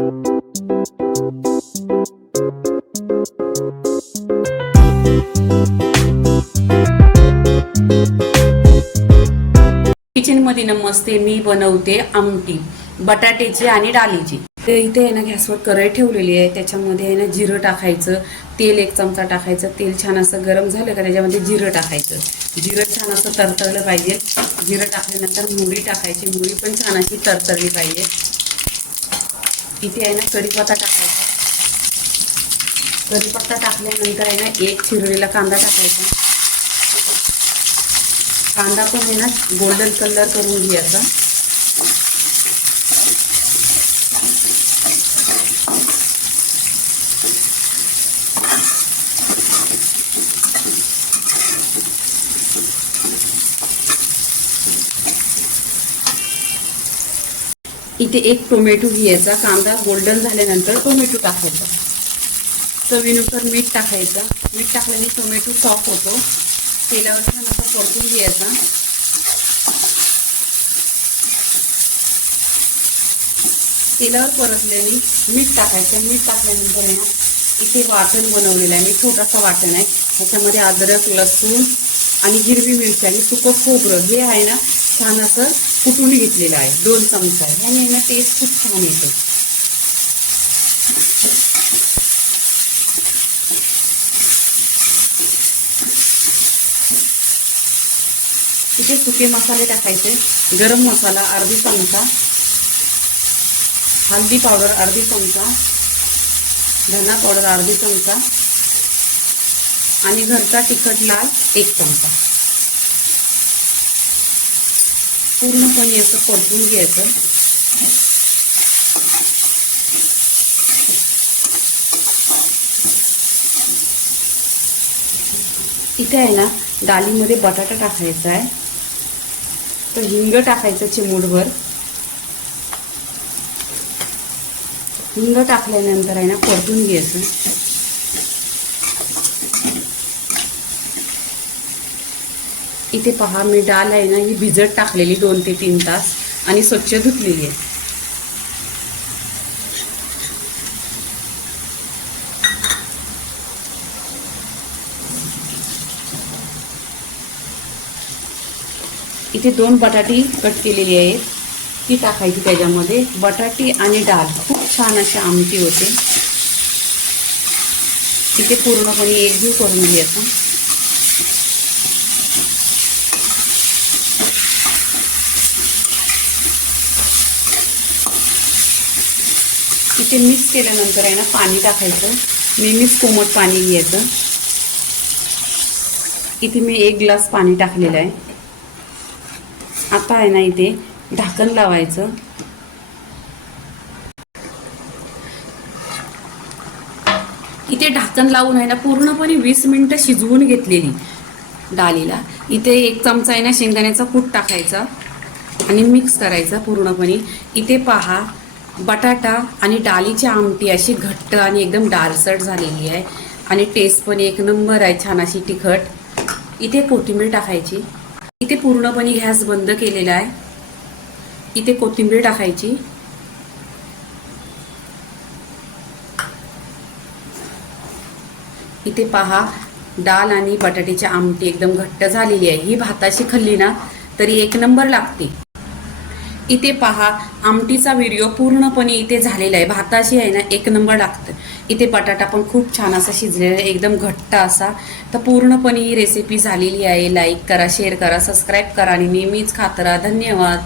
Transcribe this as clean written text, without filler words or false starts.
Kitchen मध्ये नमस्ते, मी बनवते आमटी बटाट्याची आणि डाळीची। ते इथे आहे ना गॅसवर कढई ठेवलेली आहे, त्याच्यामध्ये आहे ना जिरं टाकायचं, तेल 1 चमचा टाकायचं। तेल छान असं गरम झालं का त्याच्यामध्ये जिरं टाकायचं। जिरं छान असं तरतरलं पाहिजे। जिरं टाकल्यानंतर मोहरी टाकायची, मोहरी पण छान अशी तरतरली पाहिजे। इथे आहे ना कढीपत्ता टाकायचा। कढीपत्ता टाकल्यानंतर आहे ना 1 चिरलेला कांदा टाकायचा। कांदा पण आहे ना गोल्डन कलर करून घ्यायचा। इथे 1 टोमॅटो घ्यायचा। कांदा गोल्डन झाल्यानंतर टोमॅटो टाकायचा। चवीनुसार मीठ टाकायचं। मीठ टाकल्याने टोमॅटो सॉफ्ट होतो। तेलावर छान असं परतून घ्यायचा। तेलावर परतल्याने मीठ टाकायचं। मीठ टाकल्यानंतर आहे ना इथे वाटण बनवलेलं आहे, मी छोटासा वाटण आहे। त्याच्यामध्ये अद्रक, लसूण आणि हिरवी मिरची आणि सुकं खोबरं हे आहे ना छान असं कुटून घेतलेलं आहे। 2 चमचा याने ना टेस्ट खूप छान येतो। इथे सुके मसाले टाकायचे। गरम मसाला अर्धी चमचा, हल्दी पावडर अर्धी चमचा, धना पावडर अर्धी चमचा आणि घरचा तिखट लाल 1 चमचा। पूर्णपणे असं परतून घ्यायचं। इथे आहे ना डाळीमध्ये बटाटा टाकायचा आहे, तर हिंग टाकायचं चिमूटभर। हिंग टाकल्यानंतर आहे ना परतून घ्यायचं। इथे पहा मी डाळ आहे ना ही भिजत टाकलेली 2 ते 3 तास आणि स्वच्छ धुतलेली आहे। इथे 2 बटाटी कट केलेली आहेत, ती टाकायची त्याच्यामध्ये। बटाटी आणि डाळ खूप छान अशी आमटी होते। इथे पूर्णपणे एकजीव करून घ्यायचं। इथे मिक्स केल्यानंतर आहे ना पाणी टाकायचं। नेहमीच कोमट पाणी घ्यायचं। इथे मी 1 ग्लास पाणी टाकलेलं आहे। आता आहे ना इथे ढाकण लावायचं। इथे ढाकण लावून आहे ना पूर्णपणे 20 मिनिटं शिजवून घेतलेली डाळीला। इथे 1 चमचा आहे ना शेंगदाण्याचा कूट टाकायचा आणि मिक्स करायचा पूर्णपणे। इथे पहा बटाटा आणि डाळीची आमटी अशी घट्ट आणि एकदम डाळसट झालेली आहे आणि टेस्ट पण 1 नंबर आहे, छान अशी तिखट। इथे कोथिंबीर टाकायची। इथे पूर्णपणे गॅस बंद केलेला आहे। इथे कोथिंबीर टाकायची। इथे पहा डाळ आणि बटाट्याची आमटी एकदम घट्ट झालेली आहे। ही भाताशी खाल्ली ना तरी 1 नंबर लागते। इथे पहा आमटीचा व्हिडिओ पूर्णपणे इथे झालेला आहे। भाताशी आहे ना 1 नंबर लागतं। इथे बटाटा पण खूप छान असा शिजलेला आहे, एकदम घट्ट असा। तर पूर्णपणे ही रेसिपी झालेली आहे। लाईक करा, शेअर करा, सबस्क्राईब करा आणि नेहमीच खात राहा। धन्यवाद।